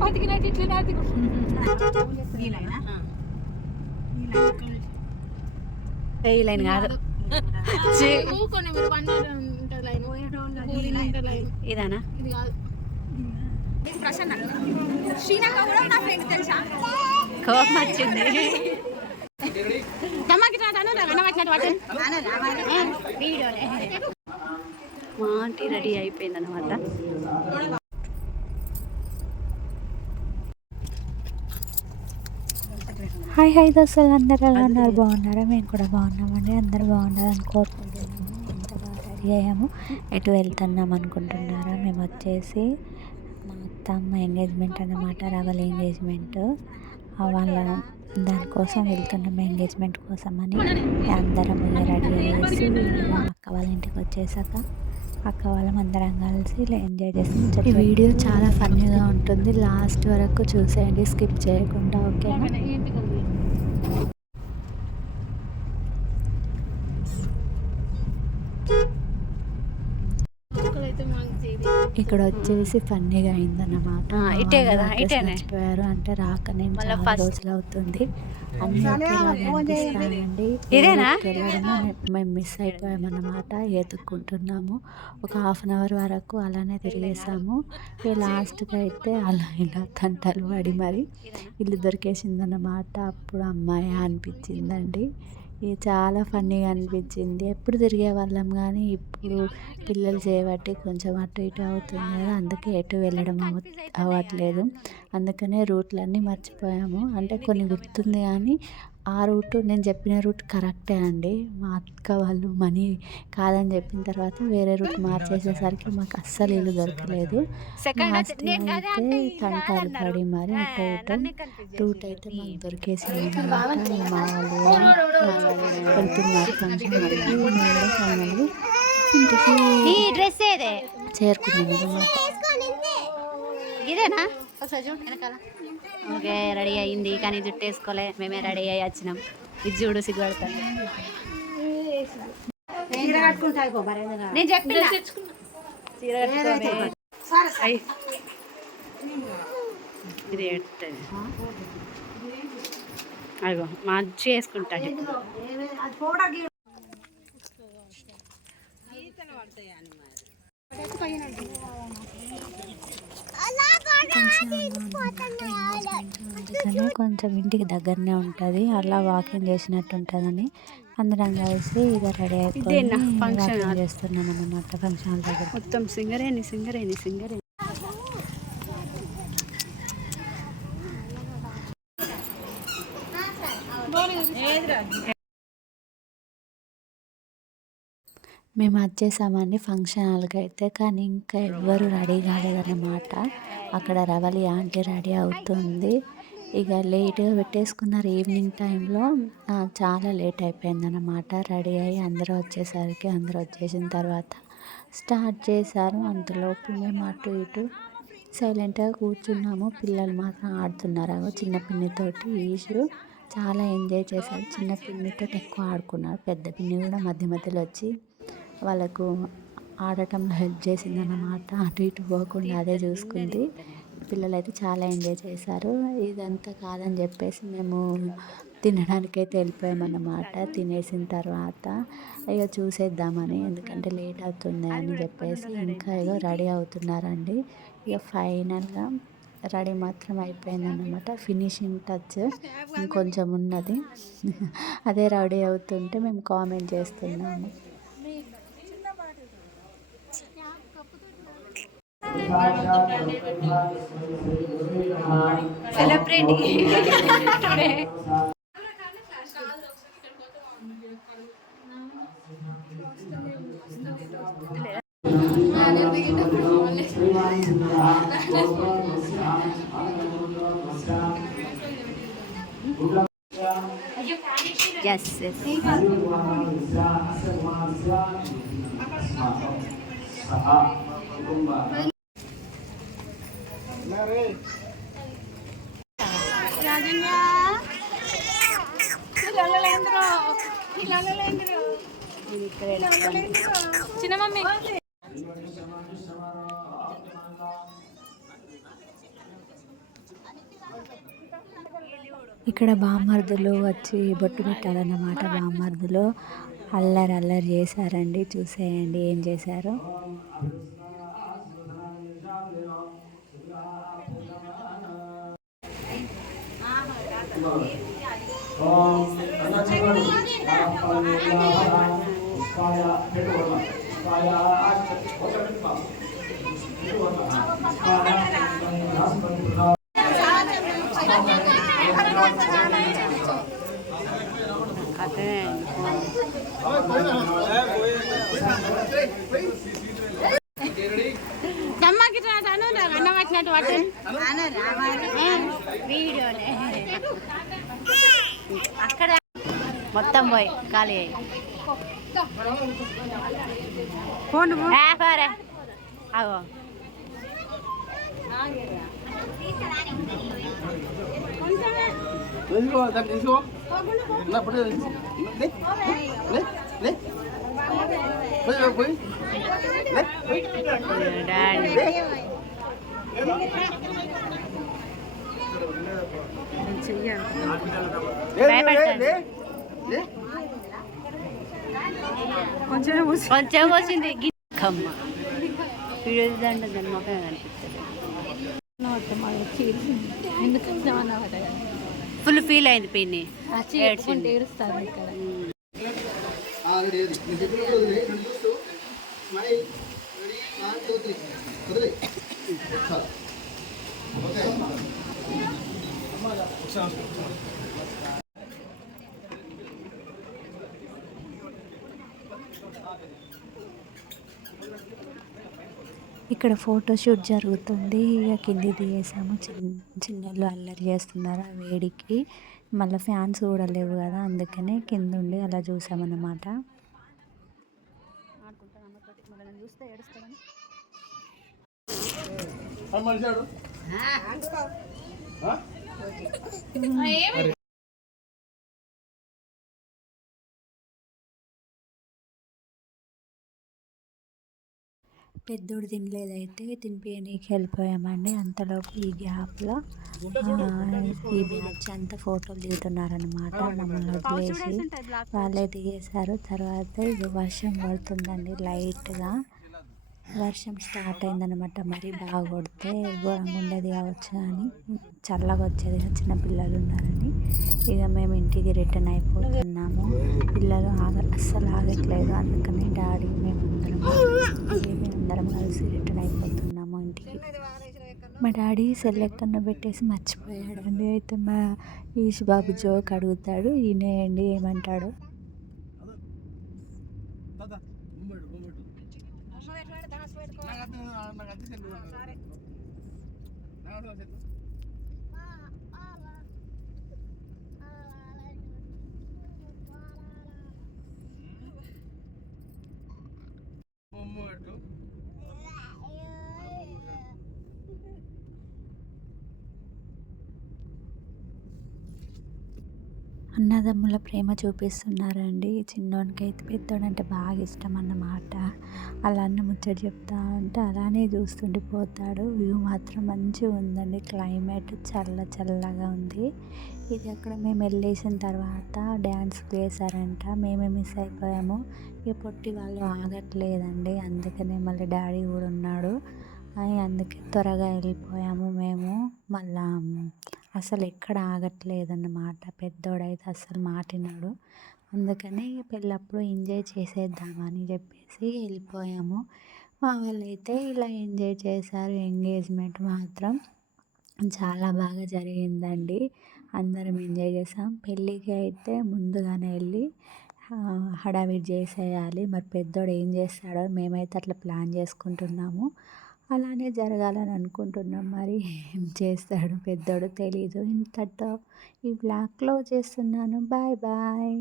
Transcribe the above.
బతికినట్టు ఇట్లా ఈ లైన్ కాదు ఇదానా కోపం వచ్చింది మా ఆంటీ రెడీ అయిపోయింది అనమాట. హాయ్ హాయ్ దోస్తులు, అందరూ ఎలా ఉన్నారు? బాగున్నారా? మేము కూడా బాగున్నామండి. అందరూ బాగున్నారని కోరుకుంటున్నాము. ఎంత బాగా రెడీ అయ్యాము. ఎటు వెళ్తున్నాం అనుకుంటున్నారా? మేము వచ్చేసి మా అత్తమ్మ ఎంగేజ్మెంట్ అన్నమాట, రవల్ ఎంగేజ్మెంట్. వాళ్ళ దానికోసం వెళ్తున్నాము, ఎంగేజ్మెంట్ కోసం అని. అందరం రెడీ అయ్యేసి అక్క వాళ్ళ ఇంటికి వచ్చేసాక అక్క వాళ్ళం అందరం కలిసి ఇలా ఎంజాయ్ చేస్తాం. ఈ వీడియో చాలా ఫన్నీగా ఉంటుంది, లాస్ట్ వరకు చూసేయండి, స్కిప్ చేయకుండా. ఓకేనా? ఇక్కడ వచ్చేసి ఫన్నీగా అయిందన్నమాట. ఇటే కదా, ఇటేనే మర్చిపోయారు అంటే రాక నేను చాలా రోజులు అవుతుంది అన్ని అనిపిస్తానండి. మేము మిస్ అయిపోయామన్నమాట, ఎత్తుక్కుంటున్నాము. ఒక హాఫ్ అన్ అవర్ వరకు అలానే తిరిగేసాము. లాస్ట్కి అయితే అలా ఇలా తంటలు పడి మరి ఇల్లు దొరికేసిందన్నమాట. అప్పుడు అమ్మాయి అనిపించిందండి. ఇది చాలా ఫన్నీగా అనిపించింది. ఎప్పుడు తిరిగే వాళ్ళం కానీ ఇప్పుడు పిల్లలు చేయబట్టి కొంచెం అటు ఇటు అవుతుంది కదా, అందుకే ఎటు వెళ్ళడం అవ్వట్లేదు. అందుకనే రూట్లన్నీ మర్చిపోయాము. అంటే కొన్ని గుర్తుంది కానీ ఆ రూటు, నేను చెప్పిన రూట్ కరెక్టే అండి. మా అక్క వాళ్ళు మనీ కాదని చెప్పిన తర్వాత వేరే రూట్ మార్చేసేసరికి మాకు అస్సలు ఇల్లు దొరకలేదు. లాస్ట్ అయితే తంటాలు పడి మరి అటు ఇటు రూట్ అయితే మాకు దొరికేసింది అన్నమాట. మా వాళ్ళు వెళ్తున్నారు ఫంక్షన్ వరకు. మేము ఫైనల్లీ ఇంటికి చేరుకున్నాం అన్నమాట. ఇదేనా ఓకే, రెడీ అయ్యింది కానీ జుట్టు వేసుకోలే, మేమే రెడీ అయ్యి వచ్చినాం. ఇది చూడు సిగ్గుపడతాను. నేను చెప్పిన ఇది అదిగో మంచి వేసుకుంటాడు. అందుకని కొంచెం ఇంటికి దగ్గరనే ఉంటుంది, అలా వాకింగ్ చేసినట్టు ఉంటుందని అందరం కలిసి ఇక రెడీ అయిపోయి ఫంక్షన్ చేస్తున్నాం అన్నమాట. ఫంక్షన్ దగ్గర మొత్తం సింగరేణి సింగరేణి సింగరేణి. మేము వచ్చేసామండి ఫంక్షన్ హాల్కి అయితే, కానీ ఇంకా ఎవ్వరు రెడీ కాలేదన్నమాట. అక్కడ రవలి ఆంటీ రెడీ అవుతుంది. ఇక లేట్గా పెట్టేసుకున్నారు ఈవినింగ్ టైంలో, చాలా లేట్ అయిపోయిందన్నమాట. రెడీ అయ్యి అందరూ వచ్చేసిన తర్వాత స్టార్ట్ చేశారు. అంతలోపు మేము అటు ఇటు సైలెంట్గా కూర్చున్నాము. పిల్లలు మాత్రం ఆడుతున్నారు. చిన్న పిన్నితోటి ఈషు చాలా ఎంజాయ్ చేశారు. చిన్న పిన్నితో ఎక్కువ ఆడుకున్నారు. పెద్ద పిన్ని కూడా మధ్య మధ్యలో వచ్చి వాళ్ళకు ఆడటంలో హెల్ప్ చేసింది అన్నమాట. అటు ఇటు పోకుండా అదే చూసుకుంది. పిల్లలు అయితే చాలా ఎంజాయ్ చేశారు. ఇదంతా కాదని చెప్పేసి మేము తినడానికైతే వెళ్ళిపోయామన్నమాట. తినేసిన తర్వాత ఇక చూసేద్దామని, ఎందుకంటే లేట్ అవుతుంది అని చెప్పేసి ఇంకా ఏదో రెడీ అవుతున్నారండి. ఇక ఫైనల్గా రెడీ మాత్రం అయిపోయిందన్నమాట. ఫినిషింగ్ టచ్ ఇంకొంచెం ఉన్నది. అదే రెడీ అవుతుంటే మేము కామెంట్ చేస్తున్నాము. Celebrity today. Yes, yes. చిన్న మమ్మీ ఇక్కడ బామ్మర్దులు వచ్చి బొట్టు పెట్టాలన్నమాట. బామ్మర్దులు అల్లరి అల్లరి చేశారండి. చూసేయండి ఏం చేశారో. అక్కడ మొత్తం పోయి ఖాళీ అయ్యి అగో కొంచెం వచ్చింది కమ్మ దండ మొక్క కనిపిస్తుంది. ఫుల్ ఫీల్ అయింది పిన్ని ఏడుస్తాను ఇక్కడ. ఇక్కడ ఫోటోషూట్ జరుగుతుంది. ఇక కింది దిగేసాము. చిన్నలు అల్లరి చేస్తున్నారు ఆ వేడికి. మళ్ళీ ఫ్యాన్స్ కూడా లేవు కదా, అందుకనే కింద ఉండి అలా చూసామన్నమాట. పెద్దోడు తినలేదైతే తినిపించడానికి వెళ్ళిపోయామండి. అంతలోపు ఈ గ్యాప్లో ఈ బ్యాచ్ అంతా ఫోటోలు దిగుతున్నారనమాట. మమ్మల్ని వదిలేసి వాళ్ళే దిగేశారు. తర్వాత ఇక వర్షం పడుతుందండి. లైట్గా వర్షం స్టార్ట్ అయిందనమాట. మరీ బాగా కొడితే ఘోరంగా ఉండేది కావచ్చు అని, చల్లగా వచ్చేది చిన్నపిల్లలు ఉన్నారని ఇక మేము ఇంటికి రిటర్న్ అయిపోతున్నాము. పిల్లలు అస్సలు ఆగట్లేదు. అందుకని డాడీ మేమందరం కలిసి రిటర్న్ అయిపోతున్నాము ఇంటికి. మా డాడీ సెల్లెక్కన్న పెట్టేసి మర్చిపోయాడండి. అయితే మా ఈష్ బాబు జోక్ అడుగుతాడు, ఈయనేయండి ఏమంటాడు. అన్నదమ్ముల ప్రేమ చూపిస్తున్నారండి. చిన్నోనికి అయితే పెద్దోడంటే బాగా ఇష్టం అన్నమాట. అలా అన్న ముచ్చట చెప్తా ఉంటే అలానే చూస్తుండిపోతాడు. వ్యూ మాత్రం మంచిగా ఉందండి. క్లైమేట్ చల్లగా ఉంది. ఇది అక్కడ మేము వెళ్ళేసిన తర్వాత డ్యాన్స్ వేశారంట. మేమే మిస్ అయిపోయాము. ఇక పొట్టి వాళ్ళు ఆగట్లేదండి. అందుకనే మళ్ళీ డాడీ కూడా ఉన్నాడు. అందుకే త్వరగా వెళ్ళిపోయాము మేము. మళ్ళా అసలు ఎక్కడ ఆగట్లేదన్నమాట. పెద్దోడైతే అస్సలు మాటినాడు. అందుకని పెళ్ళప్పుడు ఎంజాయ్ చేసేద్దామని చెప్పేసి వెళ్ళిపోయాము. మా వాళ్ళైతే ఇలా ఎంజాయ్ చేశారు. ఎంగేజ్మెంట్ మాత్రం చాలా బాగా జరిగిందండి. అందరం ఎంజాయ్ చేసాం. పెళ్ళికి అయితే ముందుగానే వెళ్ళి హడావిడి చేసేయాలి. మరి పెద్దోడు ఏం చేస్తాడో మేమైతే అట్లా ప్లాన్ చేసుకుంటున్నాము. అలానే జరగాలని అనుకుంటున్నాం. మరి ఏం చేస్తాడు పెద్దోడు తెలీదు. ఇంతటితో ఈ వ్లాగ్ క్లోజ్ చేస్తున్నాను. Bye bye.